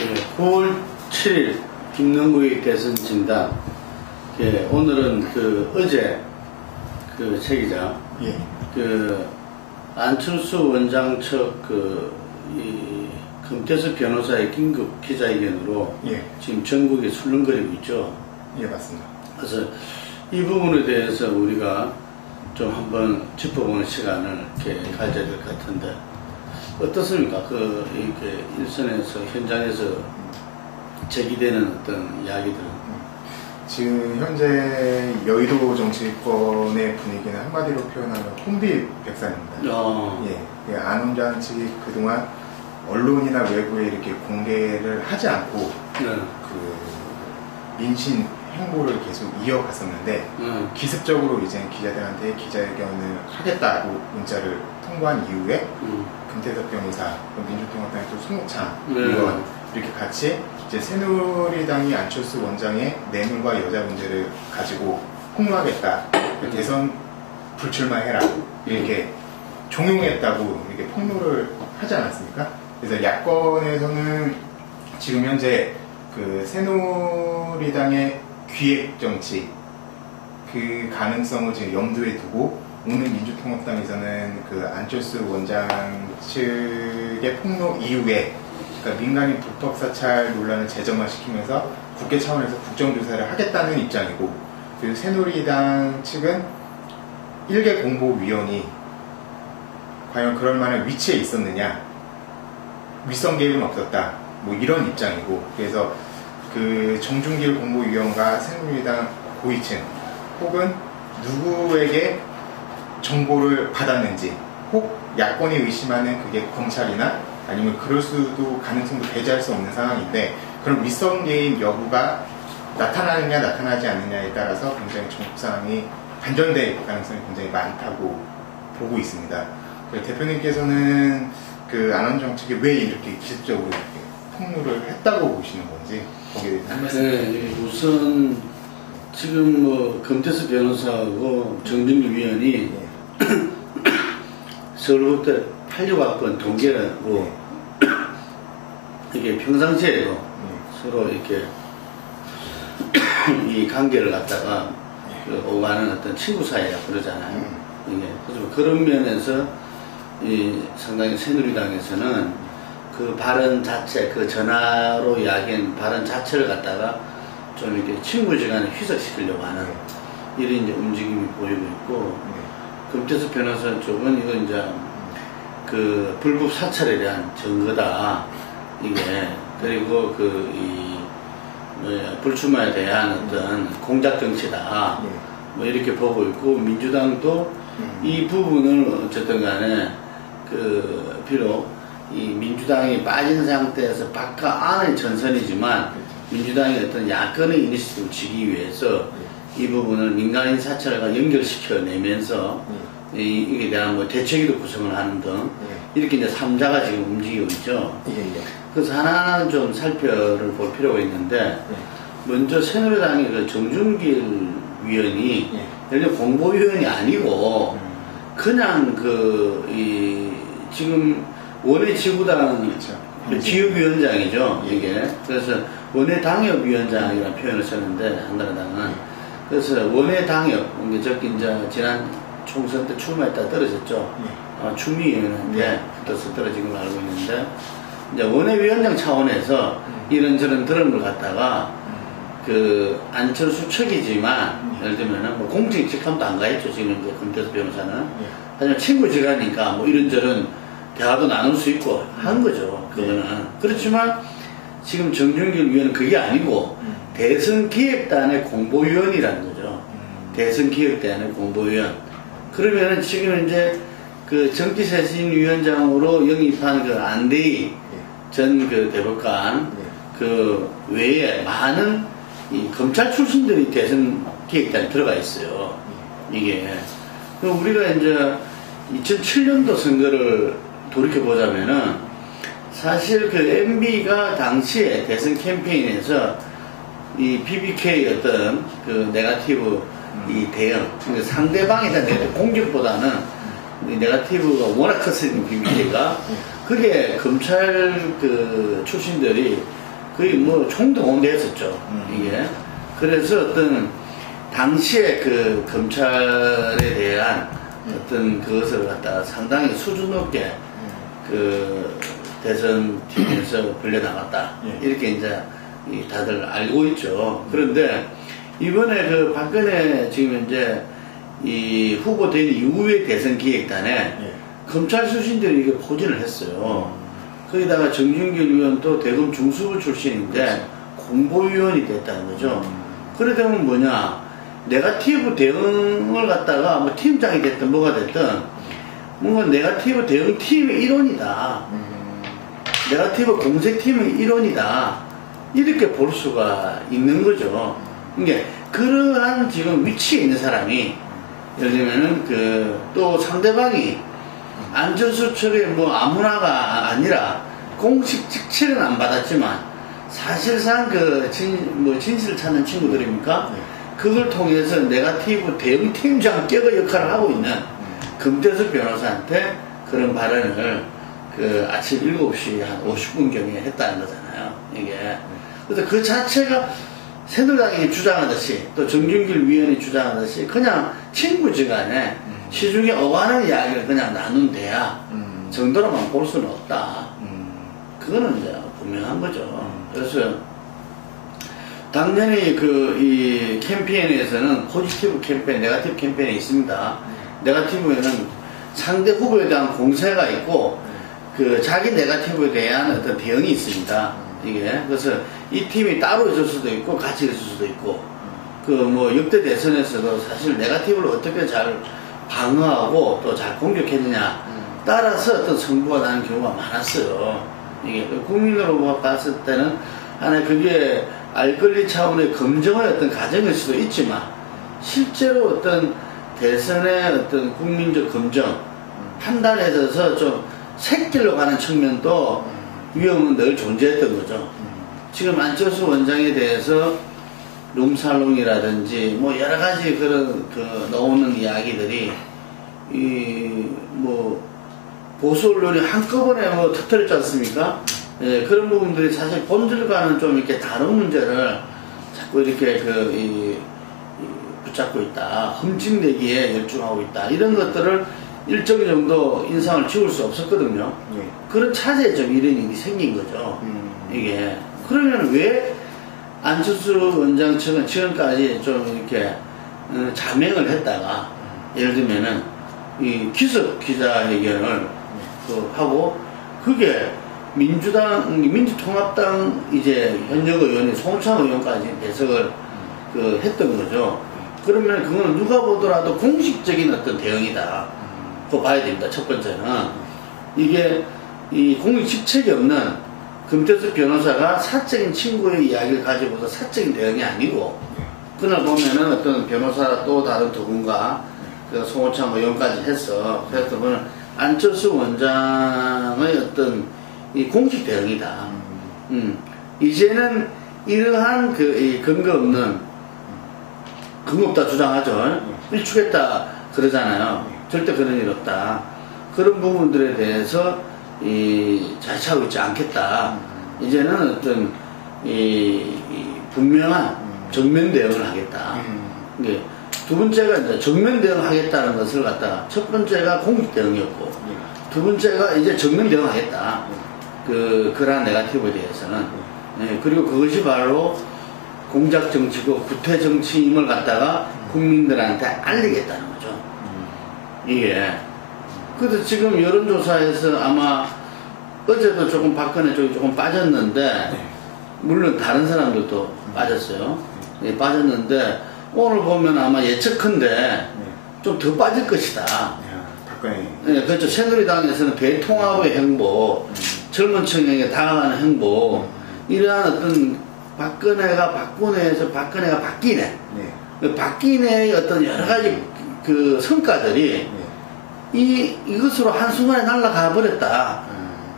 예, 9월 7일 김능구의 대선 진단. 예, 오늘은 어제 최 기자, 예. 안철수 원장 측 이 금태섭 변호사의 긴급 기자회견으로 예. 지금 전국에 술렁거리고 있죠. 예, 맞습니다. 그래서 이 부분에 대해서 우리가 좀 한번 짚어보는 시간을 이렇게 가져야 될 것 같은데 어떻습니까? 이렇게 일선에서 현장에서 제기되는 어떤 이야기들은. 지금 현재 여의도 정치권의 분위기는 한마디로 표현하면 혼비백산입니다. 예, 안 원장 측이 그동안 언론이나 외부에 이렇게 공개를 하지 않고 민심 행보를 계속 이어갔었는데 기습적으로 이제 기자들한테 기자회견을 하겠다고 문자를 통보한 이후에 금태섭 변호사, 민주통합당의 또 손옥창 의원 이렇게 같이 이제 새누리당이 안철수 원장의 뇌물과 여자 문제를 가지고 폭로하겠다, 대선 불출마해라 이렇게 종용했다고 이렇게 폭로를 하지 않았습니까? 그래서 야권에서는 지금 현재 새누리당의 기획 정치 그 가능성을 지금 염두에 두고 오늘 민주통합당에서는 안철수 원장 측의 폭로 이후에 민간인 불법 사찰 논란을 재점화시키면서 국회 차원에서 국정조사를 하겠다는 입장이고, 그리고 새누리당 측은 일개 공보위원이 과연 그럴 만한 위치에 있었느냐, 윗선 개입은 없었다, 뭐 이런 입장이고, 그래서 정준길 공보위원과 새누리당 고위층 혹은 누구에게 정보를 받았는지, 혹 야권이 의심하는 그게 검찰이나 아니면 그럴 수도 가능성도 배제할 수 없는 상황인데, 그럼 윗선 개입 여부가 나타나느냐 나타나지 않느냐에 따라서 굉장히 정국 상황이 반전될 가능성이 굉장히 많다고 보고 있습니다. 대표님께서는 안원장 측이 왜 이렇게 기습적으로 이렇게 폭로를 했다고 보시는 건지 거기에 대해서 한 말씀. 네, 우선 지금 금태섭 변호사하고 정준길 위원이 서울부터 86학번 동기라고 이게 평상시에도 서로 이렇게 이 관계를 갖다가 오가는 어떤 친구 사이라 그러잖아요. 이게 그래서 그런 면에서 상당히 새누리당에서는 발언 자체, 전화로 이야기한 발언 자체를 갖다가 좀 이렇게 친구지간에 희석시키려고 하는 이런 이제 움직임이 보이고 있고, 금태섭 변호사 쪽은 이거 이제 불법 사찰에 대한 증거다, 이게. 그리고 불출마에 대한 어떤 공작 정치다, 뭐 이렇게 보고 있고, 민주당도 이 부분을 어쨌든 간에 비록 이 민주당이 빠진 상태에서 바깥 안의 전선이지만 민주당이 어떤 야권의 이니시티브를 지기 위해서 이 부분을 민간인 사찰과 연결시켜내면서 이게 대한 대책위도 구성을 하는 등 이렇게 이제 3자가 지금 움직이고 있죠. 그래서 하나하나 좀 살펴볼 필요가 있는데, 먼저 새누리당의 정준길 위원이 예를 들어 공보위원이 아니고 그냥 지금 원외 지구당 지역위원장이죠, 이게. 그래서 원외 당협위원장이라는 표현을 썼는데, 한나라당은. 그래서 원외 당협, 이제 지난 총선 때 출마했다 떨어졌죠. 추미위원한테 붙어서 떨어진 걸 알고 있는데, 이제 원외위원장 차원에서 이런저런 드런 걸 갖다가 안철수 측이지만, 예를 들면은 공식 직함도 안 가했죠, 지금 이제 금태섭 변호사는. 하지만 친구지간이니까 이런저런 대화도 나눌 수 있고 한 거죠, 그거는. 그렇지만 지금 정준길 위원은 그게 아니고 대선기획단의 공보위원이라는 거죠. 대선기획단의 공보위원. 그러면은 지금 이제 정치쇄신위원장으로 영입한 안대희 전 대법관 외에 많은 검찰 출신들이 대선기획단에 들어가 있어요, 이게. 우리가 이제 2007년도 선거를 돌이켜보자면은 사실 MB가 당시에 대선 캠페인에서 이 BBK 어떤 네거티브 대응, 상대방에 대한 공격보다는 네거티브가 워낙 컸으니까 BBK가 그게 검찰 출신들이 거의 뭐 총동원돼 했었죠. 이게. 그래서 어떤 당시에 그 검찰에 대한 어떤 그것을 갖다가 상당히 수준 높게 그 대선 팀에서 벌려나갔다. 이렇게 이제 다들 알고 있죠. 그런데 이번에 그 박근혜 지금 이제 이 후보 된 이후의 대선 기획단에 검찰 출신들이 이게 포진을 했어요. 거기다가 정준길 의원도 대검 중수부 출신인데 공보위원이 됐다는 거죠. 그래 되면 뭐냐, 네거티브 대응을 갖다가 뭐 팀장이 됐든 뭐가 됐든 뭔가 네거티브 대응 팀의 일원이다. 네거티브 공세팀의 일원이다. 이렇게 볼 수가 있는 거죠. 그러니까 그러한 지금 위치에 있는 사람이 예를 들면은 그 또 상대방이 안철수 측에 뭐 아무나가 아니라 공식 직책은 안 받았지만 사실상 그 진실을 찾는 친구들입니까? 그걸 통해서 네거티브 대응 팀장격의 역할을 하고 있는 금태섭 변호사한테 그런 발언을 그 아침 7시 한 50분경에 했다는 거잖아요. 이게. 그래서 그 자체가 새누리당이 주장하듯이 또 정준길 위원이 주장하듯이 그냥 친구지간에 시중에 오가는 이야기를 그냥 나눈 대야 정도로만 볼 수는 없다. 그거는 이제 분명한 거죠. 그래서 당연히 그 이 캠페인에서는 포지티브 캠페인, 네거티브 캠페인이 있습니다. 네거티브에는 상대 후보에 대한 공세가 있고 그 자기 네거티브에 대한 어떤 대응이 있습니다. 이게 그래서 이 팀이 따로 있을 수도 있고 같이 있을 수도 있고 그 뭐 역대 대선에서도 사실 네거티브를 어떻게 잘 방어하고 또 잘 공격했느냐 따라서 어떤 승부가 나는 경우가 많았어요. 이게 국민으로 봤을 때는 하나 그게 알 권리 차원의 검증의 어떤 과정일 수도 있지만 실제로 어떤 대선의 어떤 국민적 검증 판단에 있어서 좀 새길로 가는 측면도 위험은 늘 존재했던 거죠. 지금 안철수 원장에 대해서 룸살롱이라든지 뭐 여러 가지 그런 그 나오는 이야기들이 이 뭐 보수 언론이 한꺼번에 뭐 터뜨렸지 않습니까? 예, 그런 부분들이 사실 본질과는 좀 이렇게 다른 문제를 자꾸 이렇게 붙잡고 있다. 흠집내기에 열중하고 있다. 이런 것들을 일정 정도 인상을 지울 수 없었거든요. 그런 차제에 좀 이런 일이 생긴 거죠. 이게. 그러면 왜 안철수 원장 측은 지금까지 좀 이렇게 자명을 했다가 예를 들면은 이 기습 기자회견을 하고 그게 민주통합당 이제 현역 의원이 송창 의원까지 배석을 했던 거죠. 그러면 그거는 누가 보더라도 공식적인 어떤 대응이다. 그거 봐야 됩니다. 첫 번째는 이게 이 공익 직책이 없는 금태섭 변호사가 사적인 친구의 이야기를 가지고서 사적인 대응이 아니고 그날 보면은 어떤 변호사 또 다른 두 분과 그 송호창 의원까지 했어. 그래서 그거는 안철수 원장의 어떤 이 공식 대응이다. 이제는 이러한 이 근거 없다 주장하죠. 일축했다 그러잖아요. 절대 그런 일 없다. 그런 부분들에 대해서 잘 차고 있지 않겠다. 이제는 어떤 분명한 정면 대응을 하겠다. 이게 두 번째가 이제 정면 대응하겠다는 것을 갖다가 첫 번째가 공식 대응이었고 두 번째가 이제 정면 대응하겠다. 그러한 네거티브에 대해서는. 네, 그리고 그것이 바로 공작 정치고 구태 정치임을 갖다가 국민들한테 알리겠다는 거죠. 이게. 그래서 지금 여론조사에서 아마 어제도 조금 박근혜 쪽이 조금 빠졌는데, 물론 다른 사람들도 빠졌어요. 네, 빠졌는데, 오늘 보면 아마 예측컨대 좀 더 빠질 것이다. 네, 그렇죠. 새누리당에서는 대통합의 행보, 젊은 층에게 다가가는 행보, 이러한 어떤 박근혜가 바뀌네. 바뀌네의 어떤 여러 가지 그 성과들이 이것으로 한순간에 날아가 버렸다.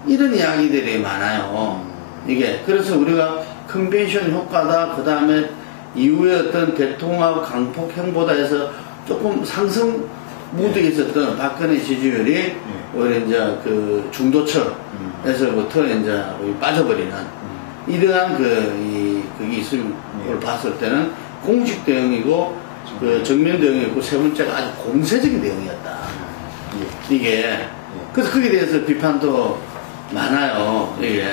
이런 이야기들이 많아요. 이게. 그래서 우리가 컨벤션 효과다, 그 다음에 이후에 어떤 대통합 강폭 행보다 해서 조금 상승 무드에 있었던 박근혜 지지율이 오히려 이제 그 중도층에서부터 이제 빠져버리는 이러한 그게 있을 걸 봤을 때는 공식 대응이고 그 정면 대응이고 세 번째가 아주 공세적인 대응이었다. 이게 그래서 거기에 대해서 비판도 많아요. 이게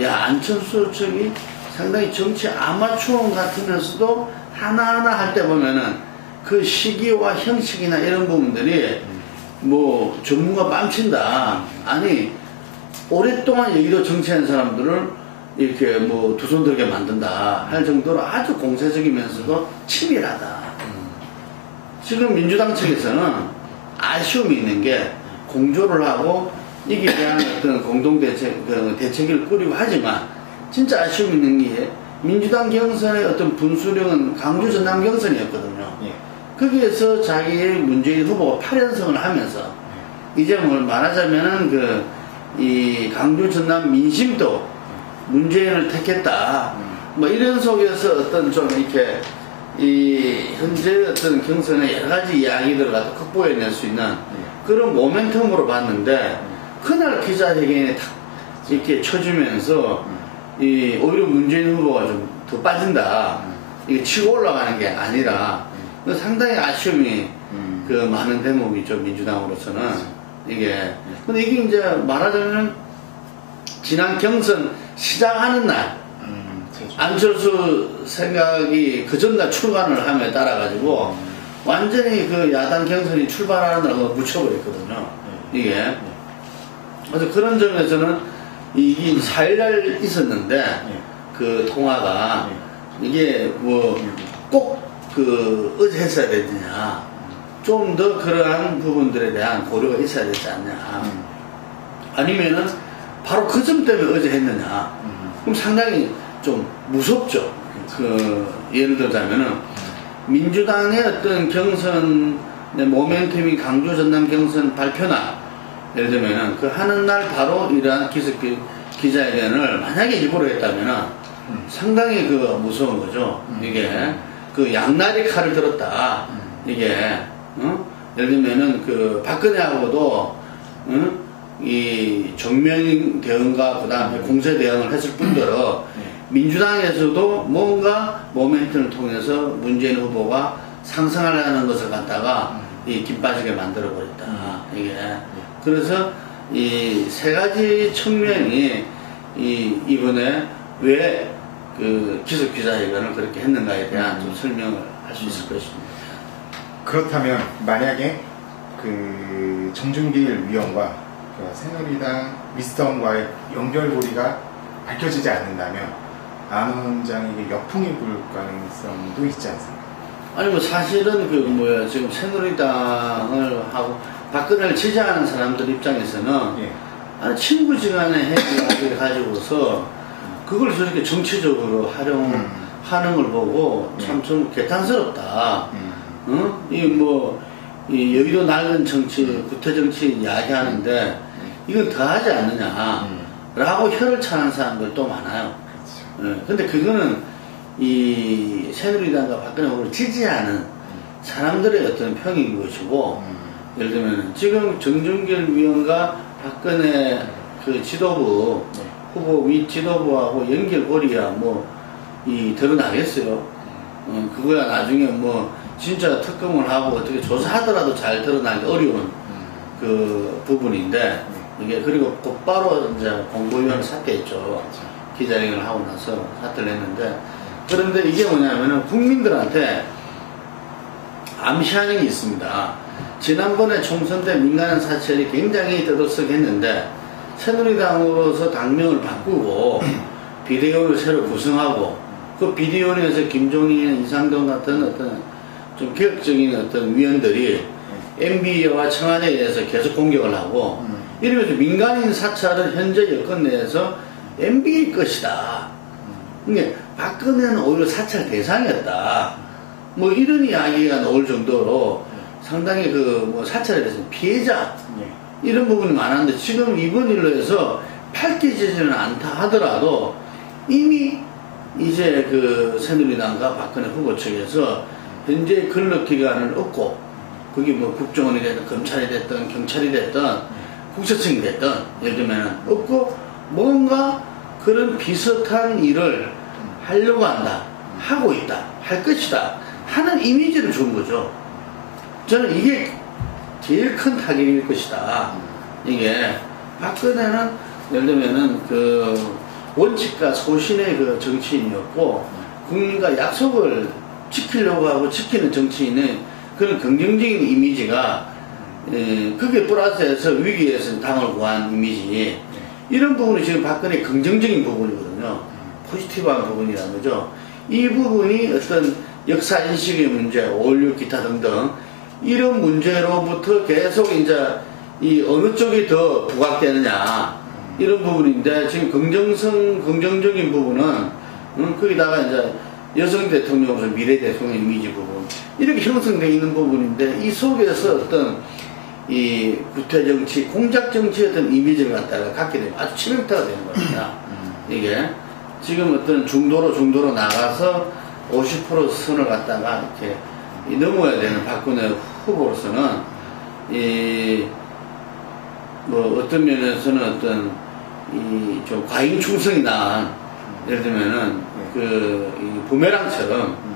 야 안철수 측이 상당히 정치 아마추어 같으면서도 하나하나 할 때 보면은 그 시기와 형식이나 이런 부분들이 뭐 전문가 뺨친다. 아니 오랫동안 여의도 정치하는 사람들을 이렇게 뭐 두 손 들게 만든다 할 정도로 아주 공세적이면서도 치밀하다. 지금 민주당 측에서는 아쉬움이 있는 게 공조를 하고 이게 대한 어떤 공동대책, 대책을 꾸리고 하지만 진짜 아쉬움이 있는 게 민주당 경선의 어떤 분수령은 강주 전남 경선이었거든요. 거기에서 자기의 문재인 후보가 8연승을 하면서 이제 뭘 말하자면은 이 강주 전남 민심도 문재인을 택했다. 뭐 이런 속에서 어떤 좀 이렇게 이 현재 어떤 경선의 여러 가지 이야기들을 갖다 극복해낼 수 있는 그런 모멘텀으로 봤는데 그날 기자회견에 탁 이렇게 쳐주면서 이 오히려 문재인 후보가 좀 더 빠진다. 이게 치고 올라가는 게 아니라 상당히 아쉬움이 그 많은 대목이죠 민주당으로서는 이게. 근데 이게 이제 말하자면 지난 경선 시작하는 날 안철수 생각이 그 전날 출간을 함에 따라 가지고 완전히 그 야당 경선이 출발하는 날 묻혀버렸거든요. 이게. 그래서 그런 점에서는 이게 4일날 있었는데 그 통화가 이게 뭐 꼭 어제 했어야 되느냐. 좀 더 그러한 부분들에 대한 고려가 있어야 되지 않냐. 아니면은 바로 그 점 때문에 어제 했느냐. 그럼 상당히 좀 무섭죠. 예를 들자면은 민주당의 어떤 경선의 모멘텀이 강주 전남 경선 발표나 예를 들면은 그 하는 날 바로 이러한 기자회견을 만약에 일부러 했다면은 상당히 무서운 거죠. 이게 양날의 칼을 들었다. 이게 예를 들면은 박근혜하고도 이 정면 대응과 그 다음에 공세 대응을 했을 뿐더러 민주당에서도 뭔가 모멘텀을 통해서 문재인 후보가 상승하려는 것을 갖다가 김 빠지게 만들어 버렸다. 이게. 그래서 이 세 가지 측면이 이번에 왜 기습 기자회견을 그렇게 했는가에 대한 좀 설명을 할 수 있을 것입니다. 그렇다면 만약에 정준길 위원과 새누리당 미스터원과의 연결고리가 밝혀지지 않는다면 안 원장에게 역풍이 불 가능성도 있지 않습니까? 아니 뭐 사실은 지금 새누리당을 하고 박근혜를 지지하는 사람들 입장에서는 아니 친구지간의 해결을 가지고서 그걸 저렇게 정치적으로 활용하는 걸 보고 참 좀 개탄스럽다. 이 여의도 낡은 정치, 구태 정치 이야기하는데 이건 더하지 않느냐 라고 혀를 차는 사람들도 많아요. 근데 그거는 이 새누리당과 박근혜 후보를 지지하는 사람들의 어떤 평인 것이고 예를 들면 지금 정준길 위원과 박근혜 지도부 후보 및 지도부하고 연결고리야 드러나겠어요. 그거야 나중에 진짜 특검을 하고 어떻게 조사하더라도 잘 드러나기 어려운 부분인데 이게 그리고 곧바로 이제 공보위원을 사퇴했죠. 기자회견을 하고 나서 사퇴를 했는데 그런데 이게 뭐냐면은 국민들한테 암시하는 게 있습니다. 지난번에 총선 때 민간인 사찰이 굉장히 떠들썩했는데 새누리당으로서 당명을 바꾸고 비대위원을 새로 구성하고 그 비대위원회에서 김종인, 이상돈 같은 어떤 좀 개혁적인 어떤 위원들이 MB와 청와대에 대해서 계속 공격을 하고 이러면서 민간인 사찰은 현재 여권 내에서 MB의 것이다. 그러니까 박근혜는 오히려 사찰 대상이었다. 이런 이야기가 나올 정도로 상당히 사찰에 대해서 피해자 이런 부분이 많았는데 지금 이번 일로 해서 밝혀지지는 않다 하더라도 이미 이제 새누리당과 박근혜 후보 측에서 현재 근력기관을 얻고 그게 국정원이 됐든 검찰이 됐든 경찰이 됐든 국세청이 됐든 예를 들면 얻고 뭔가 그런 비슷한 일을 하려고 한다, 하고 있다, 할 것이다 하는 이미지를 준 거죠. 저는 이게 제일 큰 타격일 것이다. 이게 박근혜는 예를 들면은 그 원칙과 소신의 그 정치인이었고 국민과 약속을 지키려고 하고 지키는 정치인의 그런 긍정적인 이미지가 그게 플러스해서 위기에서 당을 구한 이미지, 이런 부분이 지금 박근혜 긍정적인 부분이거든요. 포지티브한 부분이라는 거죠. 이 부분이 어떤 역사인식의 문제, 5.16 기타 등등 이런 문제로부터 계속 이제 이 어느 쪽이 더 부각되느냐 이런 부분인데, 지금 긍정적인 부분은 거기다가 이제 여성 대통령으로서 미래 대통령 이미지 부분 이렇게 형성되어 있는 부분인데, 이 속에서 어떤 이 구태 정치, 공작 정치의 어떤 이미지를 갖다가 갖게 되면 아주 치명타가 되는 겁니다. 이게 지금 어떤 중도로 나가서 50% 선을 갖다가 이렇게 넘어야 되는 박근혜 후보로서는 뭐 어떤 면에서는 어떤 좀 과잉 충성이 난, 예를 들면은 이 부메랑처럼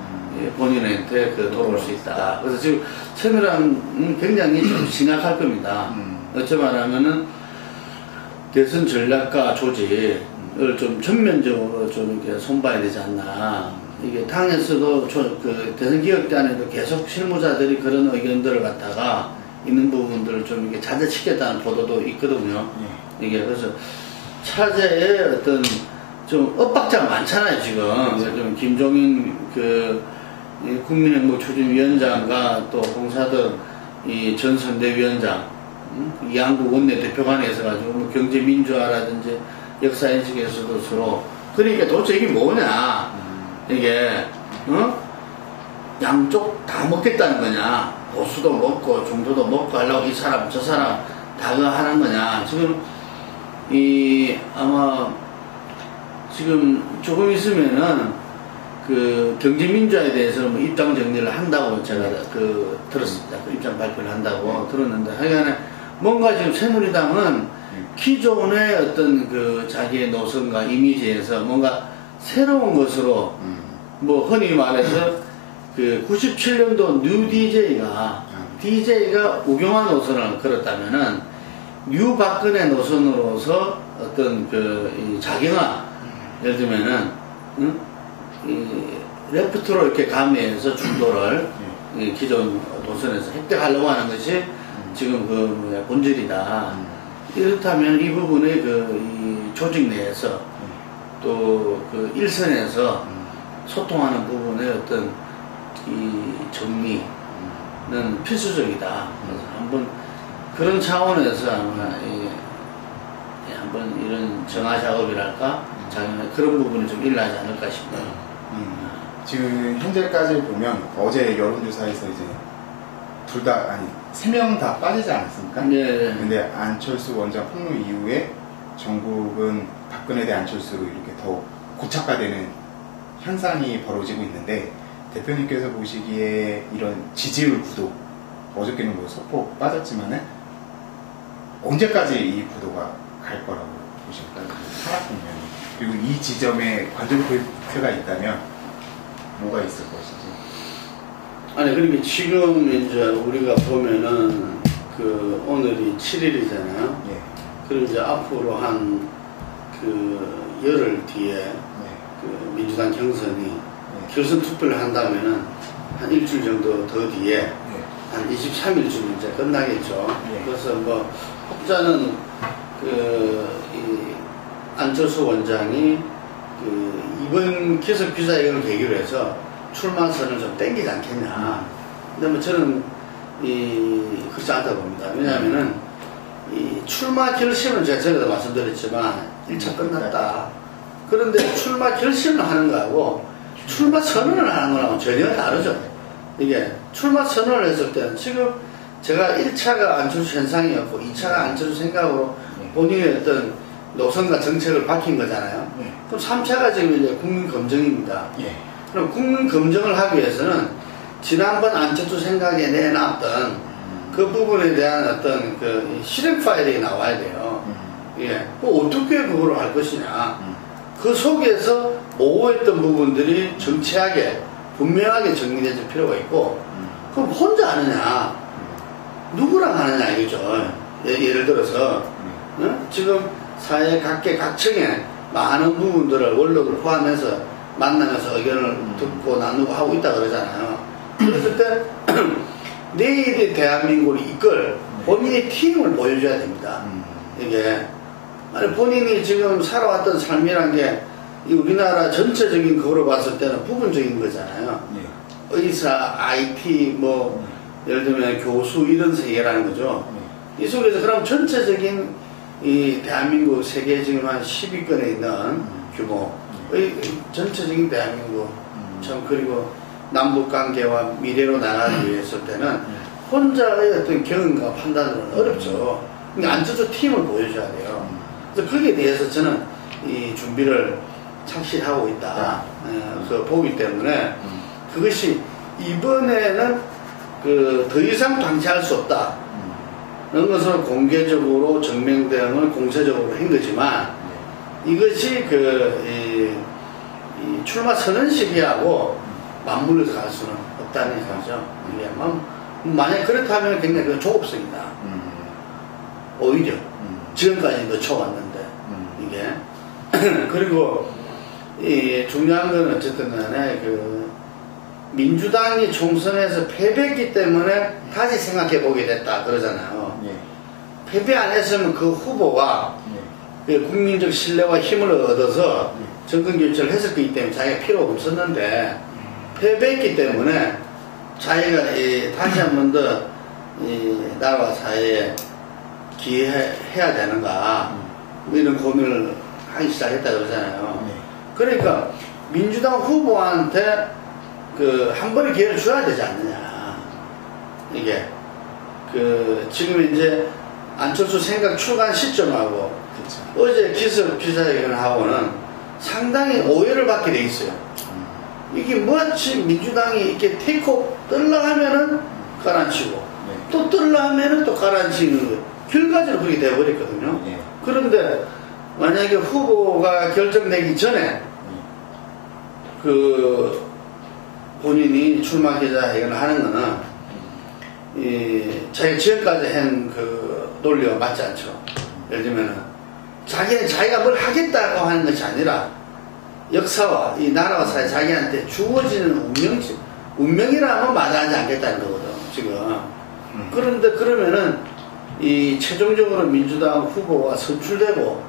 본인한테 돌아올 수 있다. 그래서 지금 새누리당은 굉장히 좀 심각할 겁니다. 어찌 말하면은 대선 전략과 조직을 좀 전면적으로 좀 이렇게 손봐야 되지 않나. 이게 당에서도 그 대선 기획 단에도 계속 실무자들이 그런 의견들을 갖다가 있는 부분들을 좀 이렇게 자제시켰다는 보도도 있거든요. 이게 그래서 차제에 어떤 좀 엇박자가 많잖아요, 지금. 좀 김종인 국민행복추진위원장과 또 홍사덕 전 선대위원장, 이한국 원내대표관에 있어가지고 뭐 경제민주화라든지 역사인식에서도 서로, 그러니까 도대체 이게 뭐냐, 이게 양쪽 다 먹겠다는 거냐, 보수도 먹고 중도도 먹고 하려고 이 사람 저 사람 다 그거 하는 거냐. 지금 아마 지금 조금 있으면은 그 경제민주화에 대해서는 뭐 입장 정리를 한다고 제가 들었습니다. 그 입장 발표를 한다고 들었는데, 하여간에 뭔가 지금 새누리당은 기존의 어떤 그 자기의 노선과 이미지에서 뭔가 새로운 것으로, 뭐 흔히 말해서 그 97년도 뉴 DJ가 우경화 노선을 걸었다면은 뉴 박근혜 노선으로서 어떤 이 자경화, 예를 들면은 레프트로 이렇게 가면서 중도를 기존 노선에서 획득하려고 하는 것이 지금 본질이다. 이렇다면 이 부분의 이 조직 내에서 또 그 일선에서 소통하는 부분의 어떤 이 정리는 필수적이다. 그래서 한번 그런 차원에서 아마 한번 이런 정화 작업이랄까, 그런 부분이 좀 일어나지 않을까 싶어요. 지금 현재까지 보면 어제 여론조사에서 이제 세 명 다 빠지지 않았습니까? 네. 근데 안철수 원장 폭로 이후에 전국은 박근혜 대 안철수로 이렇게 더 고착화되는 현상이 벌어지고 있는데, 대표님께서 보시기에 이런 지지율 구도, 어저께는 뭐 소폭 빠졌지만은 언제까지 이 구도가 갈 거라고 보실까요? 하락 국면, 그리고 이 지점에 관전 포인트가 있다면 뭐가 있을 것인지. 아니, 그러니까 지금 이제 우리가 보면은 오늘이 7일이잖아요. 예. 그리고 이제 앞으로 한 열흘 뒤에 민주당 경선이 결선 투표를 한다면은 한 일주일 정도 더 뒤에 한 23일쯤 이제 끝나겠죠. 그래서 뭐 혹자는 이 안철수 원장이 이번 기석 기자회견을 계기로 해서 출마선을 좀 땡기지 않겠냐. 근데 뭐 저는 그렇지 않다고 봅니다. 왜냐하면은 이 출마 결심은 제가 전에도 말씀드렸지만 1차 끝났다. 그런데 출마 결심을 하는 거하고 출마 선언을 하는 거랑은 전혀 다르죠. 이게 출마 선언을 했을 때는 지금 제가 1차가 안철수 현상이었고 2차가 안철수 생각으로 본인의 어떤 노선과 정책을 밝힌 거잖아요. 그럼 3차가 지금 이제 국민 검증입니다. 그럼 국민 검증을 하기 위해서는 지난번 안철수 생각에 내놨던 그 부분에 대한 어떤 실행 파일이 나와야 돼요. 예. 어떻게 그걸 할 것이냐. 그 속에서 모호했던 부분들이 정치하게 분명하게 정리될 필요가 있고 그럼 혼자 하느냐 누구랑 하느냐 이거죠. 예를 들어서 지금 사회 각계 각층에 많은 부분들을 원로를 포함해서 만나면서 의견을 듣고 나누고 하고 있다 그러잖아요. 그랬을 때 내일의 대한민국을 이끌 본인의 팀을 보여줘야 됩니다. 이게 아니 본인이 지금 살아왔던 삶이란 게 이 우리나라 전체적인 거로 봤을 때는 부분적인 거잖아요. 의사, IT, 뭐 예를 들면 교수 이런 세계라는 거죠. 이 속에서 그럼 전체적인 이 대한민국 세계 지금 한 10위권에 있는 규모의 전체적인 대한민국 참 그리고 남북 관계와 미래로 나가기 위해서 때는 혼자의 어떤 경험과 판단은 어렵죠. 그러니까 앉아서 팀을 보여줘야 돼요. 그래서 거기에 대해서 저는 이 준비를 착실하고 있다. 그래서 보기 때문에 그것이 이번에는 그 더 이상 방치할 수 없다. 이런 것을 공개적으로 정명 대응을 공세적으로 한 거지만 이것이 이 출마 선언 시기하고 맞물려서 갈 수는 없다는 거죠. 이게 만약 그렇다면 굉장히 그 조급성이다. 오히려 지금까지도 쳐왔는데 이게 그리고 이 중요한 건 어쨌든 간에 그 민주당이 총선에서 패배했기 때문에 다시 생각해 보게 됐다 그러잖아요. 패배 안 했으면 그 후보가 그 국민적 신뢰와 힘을 얻어서 정권 교체를 했었기 때문에 자기가 필요 없었는데 패배했기 때문에 자기가 다시 한 번 더 나라와 사회에 기여해야 되는가 이런 고민을 하기 시작했다 그러잖아요. 그러니까 민주당 후보한테 그 한 번의 기회를 줘야 되지 않느냐. 이게 지금 이제 안철수 생각 출간 시점하고 어제 기자회견하고는 상당히 오해를 받게 돼 있어요. 이게 뭐지 민주당이 이렇게 테이크오프 떨라 하면은 가라앉히고 또 떨라 하면은 또 가라앉히는 거예요. 결과적으로 그렇게 돼버렸거든요. 그런데 만약에 후보가 결정되기 전에 그 본인이 출마 기자회견을 하는 거는 자기가 지금까지 한 그 논리와 맞지 않죠. 예를 들면은 자기가 뭘 하겠다고 하는 것이 아니라 역사와 이 나라와 사회 자기한테 주어지는 운명이라면 마다하지 않겠다는 거거든 지금. 그런데 그러면은 이 최종적으로 민주당 후보가 선출되고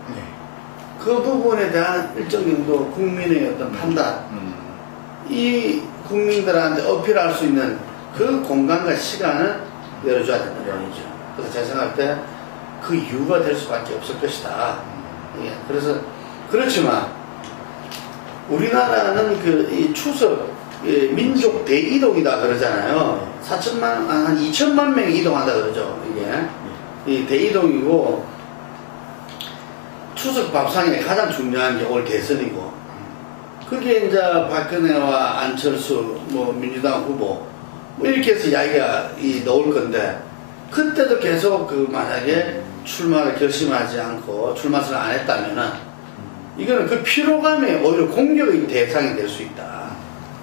그 부분에 대한 일정 정도 국민의 어떤 판단 이 국민들한테 어필할 수 있는 그 공간과 시간을 열어줘야 된다는 얘기죠. 그래서 제가 생각할 때 그 이유가 될 수밖에 없을 것이다. 그래서 그렇지만 우리나라는 이 추석 민족 대이동이다 그러잖아요. 한 2천만 명이 이동한다 그러죠. 이게 이 대이동이고 추석 밥상에 가장 중요한 게 올 대선이고 그게 이제 박근혜와 안철수 뭐 민주당 후보 뭐 이렇게 해서 이야기가 나올 건데 그때도 계속 만약에 출마를 결심하지 않고 출마를 안 했다면은 이거는 그 피로감이 오히려 공격의 대상이 될 수 있다.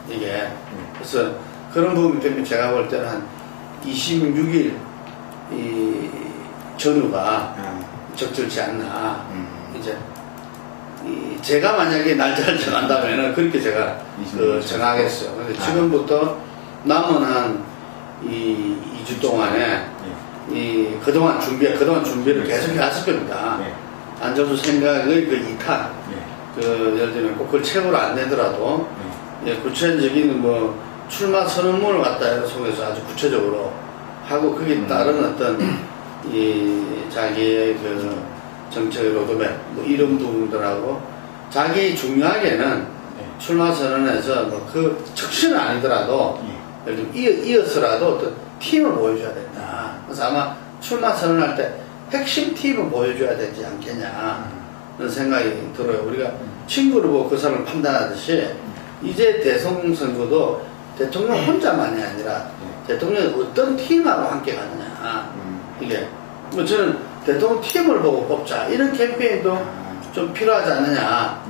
이게 그래서 그런 부분 때문에 제가 볼 때는 한 26일 이 전후가 적절치 않나. 이제 제가 만약에 날짜를 정한다면은 그렇게 제가 정하겠어요. 근데 지금부터 남은 한 2주 동안에 그동안 준비를 계속 해왔을 겁니다. 안철수 생각의 그 2탄, 예를 들면 꼭 그걸 책으로 안 내더라도, 구체적인 출마 선언문을 갖다 속에서 아주 구체적으로 하고, 거기에 따른 어떤, 자기의 정책의 로드맵, 이런 부분들하고, 자기 중요하게는 출마 선언에서 그 척신은 아니더라도, 예를 들면 이어서라도 어떤 팀을 보여줘야 된다. 그래서 아마 출마 선언할 때 핵심 팀을 보여줘야 되지 않겠냐 그런 생각이 들어요. 우리가 친구를 보고 그 사람을 판단하듯이 이제 대통령 선거도 대통령 혼자만이 아니라 대통령이 어떤 팀하고 함께 가느냐. 이게 저는 대통령 팀을 보고 뽑자 이런 캠페인도 좀 필요하지 않느냐.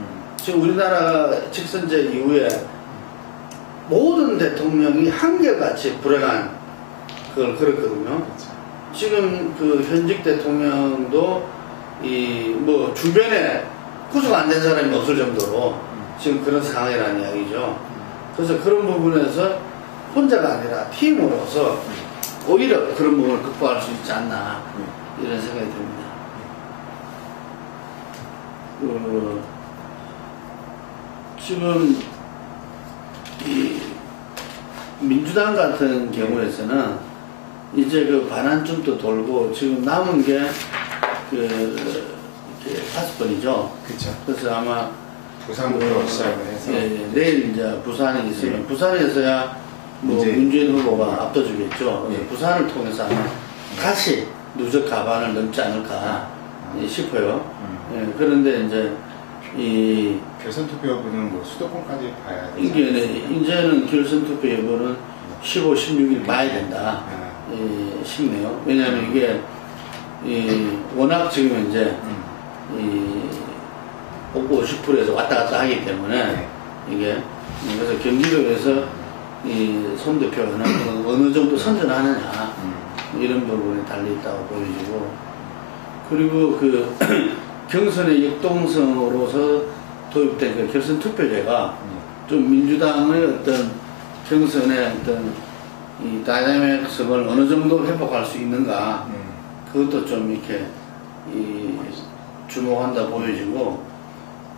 지금 우리나라가 직선제 이후에 모든 대통령이 한결같이 불행한 그걸 걸었거든요. 그렇죠. 지금 그 현직 대통령도 이 뭐 주변에 구속 안 된 사람이 없을 정도로 지금 그런 상황이라는 이야기죠. 그래서 그런 부분에서 혼자가 아니라 팀으로서 오히려 그런 부분을 극복할 수 있지 않나 이런 생각이 듭니다. 지금 이 민주당 같은 경우에서는 이제 그 반환점도 돌고 지금 남은 게 그 5번이죠. 그렇죠. 그래서 아마 부산부터 시작을 해서 내일 이제 부산에 있으면 부산에서야 뭐 이제 문재인 후보가 압도적이겠죠. 그래서 예. 부산을 통해서 아마 다시 누적 가반을 넘지 않을까 싶어요. 예, 그런데 이제 이 결선 투표 여부는 뭐 수도권까지 봐야 되지 이제는 결선 투표 여부는 15, 16일 봐야 된다 싶네요. 왜냐하면 이게 워낙 지금 현재 50%에서 왔다 갔다 하기 때문에 이게 그래서 경기도에서 이 손 대표는 어느 정도 선전하느냐 이런 부분에 달려 있다고 보여지고, 그리고 그 경선의 역동성으로서 도입된 그 결선 투표제가 좀 민주당의 어떤 경선의 어떤 이 다이나믹성을 어느 정도 회복할 수 있는가, 그것도 좀 이렇게 주목한다 보여지고,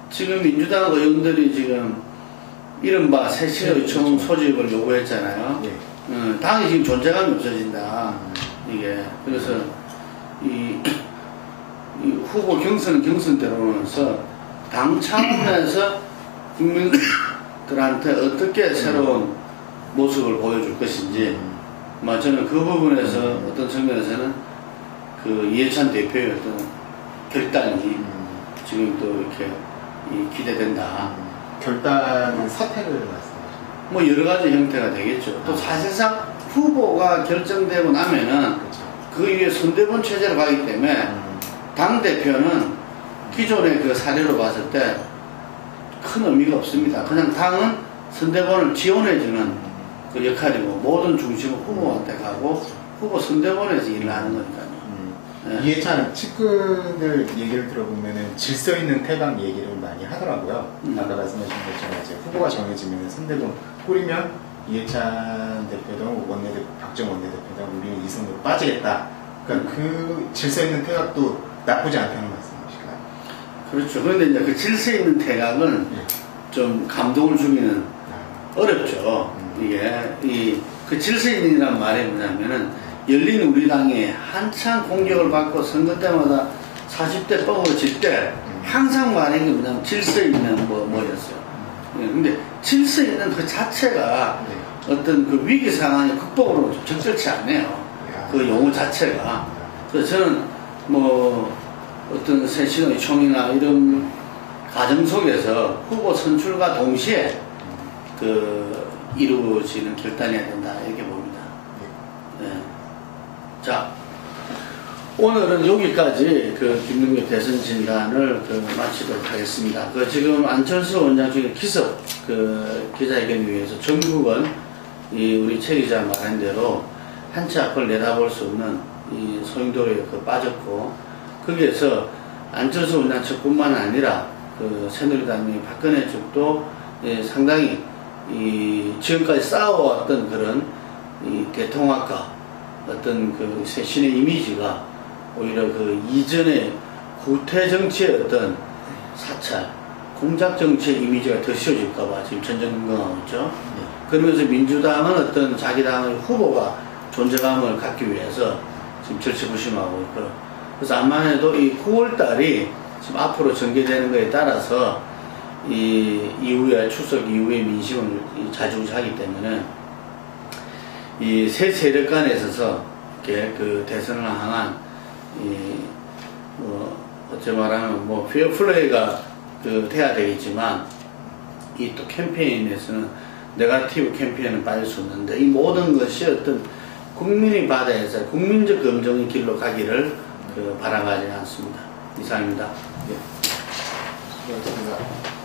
지금 민주당 의원들이 지금 이른바 새신의총 소집을 요구했잖아요. 당이 지금 존재감이 없어진다. 이게 그래서 이 후보 경선대로서 당 차원에서 국민들한테 어떻게 새로운 모습을 보여줄 것인지, 저는 그 부분에서 어떤 측면에서는 그 이해찬 대표의 어떤 결단이 지금 또 이렇게 기대된다. 결단은 사퇴를 말씀하시죠. 뭐 여러 가지 형태가 되겠죠. 또 사실상 후보가 결정되고 나면은 그렇죠. 그 위에 선대본 체제로 가기 때문에 당 대표는 기존의 그 사례로 봤을 때 큰 의미가 없습니다. 그냥 당은 선대본을 지원해주는 그 역할이고, 모든 중심은 후보한테 가고 후보 선대본에서 일을 하는 거니까요. 이해찬 측근들 얘기를 들어보면은 질서 있는 태강 얘기를 많이 하더라고요. 아까 말씀하신 것처럼 이제 후보가 정해지면 선대본 꾸리면 이해찬 대표도 박정 원내대표도 우리는 이 선으로 빠지겠다. 그러니까 그 질서 있는 태각도 나쁘지 않다는 말씀이실까요? 그렇죠. 그런데 이제 그 질서 있는 태각은 좀 감동을 주기는 어렵죠. 이게 그 질서 있는이란 말이 뭐냐면은 열린 우리당이 한창 공격을 받고 선거 때마다 40대 뻗어질 때 항상 말하는 게 뭐냐면 질서 있는 뭐였어요. 근데 질서 있는 그 자체가 어떤 그 위기 상황의 극복으로 좀 적절치 않네요. 그 용어 자체가. 그래서 저는 뭐 어떤 새신의 총이나 이런 과정 속에서 후보 선출과 동시에 그 이루어지는 결단이어야 된다 이렇게 봅니다. 자, 오늘은 여기까지 그 김능규 대선 진단을 마치도록 하겠습니다. 지금 안철수 원장 중에 기습 기자회견을 위해서 전국은 우리 최 기자 말한 대로 한 치 앞을 내다볼 수 없는 이 소용돌이에 빠졌고, 거기에서 안철수 원장 측뿐만 아니라 새누리당의 박근혜 측도 상당히 지금까지 쌓아왔던 그런 대통합과 어떤 새신의 이미지가 오히려 이전의 구태 정치의 어떤 사찰, 공작 정치의 이미지가 더 씌워질까봐 지금 전전긍긍하고 있죠. 그러면서 민주당은 어떤 자기 당의 후보가 존재감을 갖기 위해서 지금 절치부심하고 있고, 그래서 암만 해도 이 9월달이 지금 앞으로 전개되는 것에 따라서 이후에 추석 이후에 민심을 좌지우지하기 때문에 이 세 세력 간에 있어서 이렇게 대선을 향한 어째 말하면 페어 플레이가 돼야 되겠지만, 이 또 캠페인에서는 네거티브 캠페인은 빠질 수 없는데, 이 모든 것이 어떤 국민이 받아야서 국민적 검증의 길로 가기를 바라가지 않습니다. 이상입니다. 수고하셨습니다.